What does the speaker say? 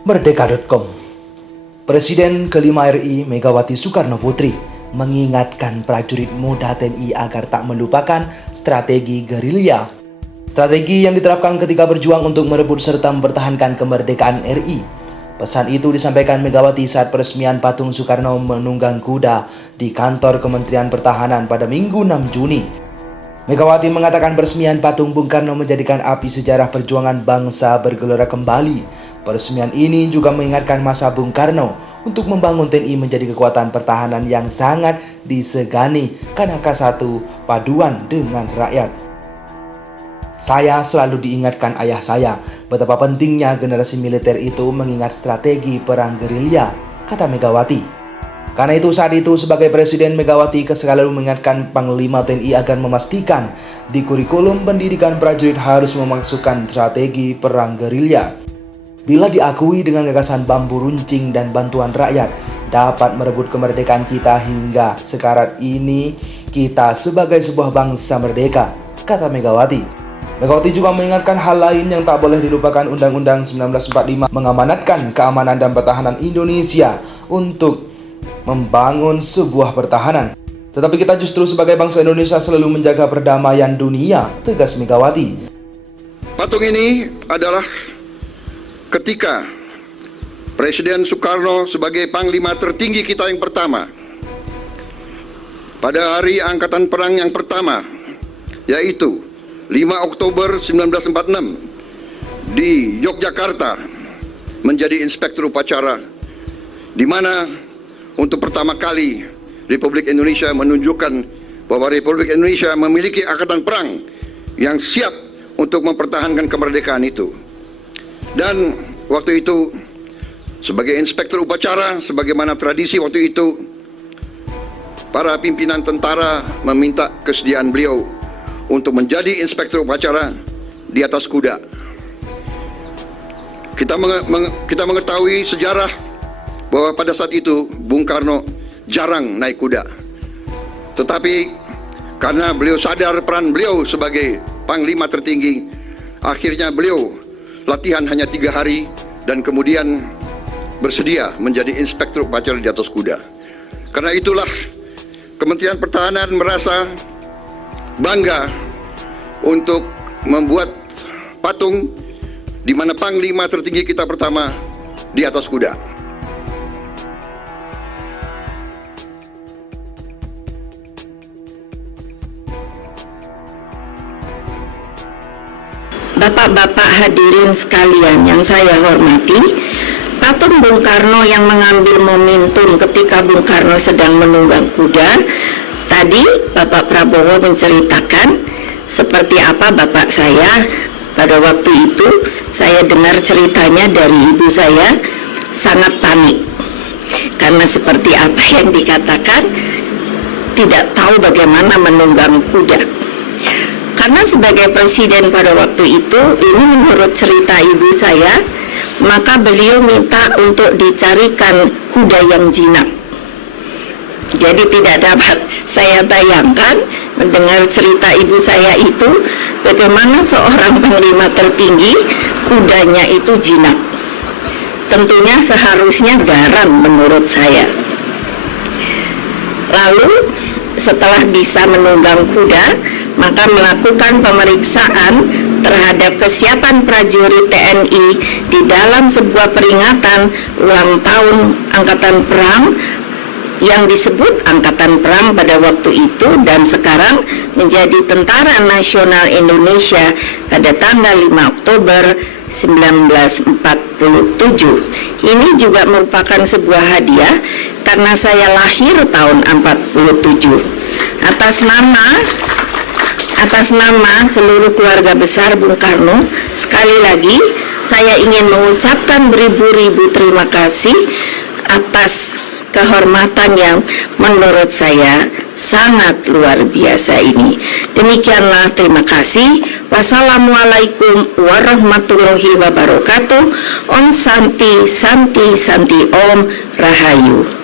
Merdeka.com. Presiden kelima RI Megawati Soekarno Putri mengingatkan prajurit muda TNI agar tak melupakan strategi gerilya. Strategi yang diterapkan ketika berjuang untuk merebut serta mempertahankan kemerdekaan RI. Pesan itu disampaikan Megawati saat peresmian patung Soekarno menunggang kuda di kantor Kementerian Pertahanan pada Minggu 6 Juni. Megawati mengatakan peresmian patung Bung Karno menjadikan api sejarah perjuangan bangsa bergelora kembali. Peresmian ini juga mengingatkan masa Bung Karno untuk membangun TNI menjadi kekuatan pertahanan yang sangat disegani karena K1 paduan dengan rakyat. Saya selalu diingatkan ayah saya betapa pentingnya generasi militer itu mengingat strategi perang gerilya, kata Megawati. Karena itu saat itu sebagai Presiden, Megawati selalu mengingatkan Panglima TNI agar memastikan di kurikulum pendidikan prajurit harus memasukkan strategi perang gerilya. Bila diakui dengan gagasan bambu runcing dan bantuan rakyat dapat merebut kemerdekaan kita hingga sekarang ini kita sebagai sebuah bangsa merdeka, kata Megawati. Megawati juga mengingatkan hal lain yang tak boleh dilupakan. Undang-Undang 1945 mengamanatkan keamanan dan pertahanan Indonesia untuk membangun sebuah pertahanan. Tetapi kita justru sebagai bangsa Indonesia selalu menjaga perdamaian dunia, tegas Megawati. Patung ini adalah ketika Presiden Soekarno sebagai Panglima tertinggi kita yang pertama pada hari Angkatan Perang yang pertama, yaitu 5 Oktober 1946 di Yogyakarta menjadi inspektur upacara, di mana untuk pertama kali Republik Indonesia menunjukkan bahwa Republik Indonesia memiliki angkatan perang yang siap untuk mempertahankan kemerdekaan itu. Dan waktu itu sebagai inspektur upacara, sebagaimana tradisi waktu itu, para pimpinan tentara meminta kesediaan beliau untuk menjadi inspektur upacara di atas kuda. Kita mengetahui sejarah bahwa pada saat itu Bung Karno jarang naik kuda. Tetapi karena beliau sadar peran beliau sebagai Panglima tertinggi, akhirnya beliau latihan hanya 3 hari dan kemudian bersedia menjadi inspektur upacara di atas kuda. Karena itulah Kementerian Pertahanan merasa bangga untuk membuat patung di mana Panglima tertinggi kita pertama di atas kuda. Bapak-bapak hadirin sekalian yang saya hormati, patung Bung Karno yang mengambil momentum ketika Bung Karno sedang menunggang kuda, tadi Bapak Prabowo menceritakan seperti apa bapak saya pada waktu itu. Saya dengar ceritanya dari ibu saya, sangat panik karena seperti apa yang dikatakan, tidak tahu bagaimana menunggang kuda. Karena sebagai presiden pada waktu itu, ini menurut cerita ibu saya, maka beliau minta untuk dicarikan kuda yang jinak. Jadi tidak dapat saya bayangkan mendengar cerita ibu saya itu, bagaimana seorang panglima tertinggi kudanya itu jinak. Tentunya seharusnya garam menurut saya. Lalu setelah bisa menunggang kuda, maka melakukan pemeriksaan terhadap kesiapan prajurit TNI di dalam sebuah peringatan ulang tahun Angkatan Perang yang disebut Angkatan Perang pada waktu itu dan sekarang menjadi Tentara Nasional Indonesia pada tanggal 5 Oktober 1947. Ini juga merupakan sebuah hadiah karena saya lahir tahun 47. Atas nama seluruh keluarga besar Bung Karno, sekali lagi saya ingin mengucapkan beribu-ribu terima kasih atas kehormatan yang menurut saya sangat luar biasa ini. Demikianlah, terima kasih. Wassalamualaikum warahmatullahi wabarakatuh. Om Santi Santi Santi Om Rahayu.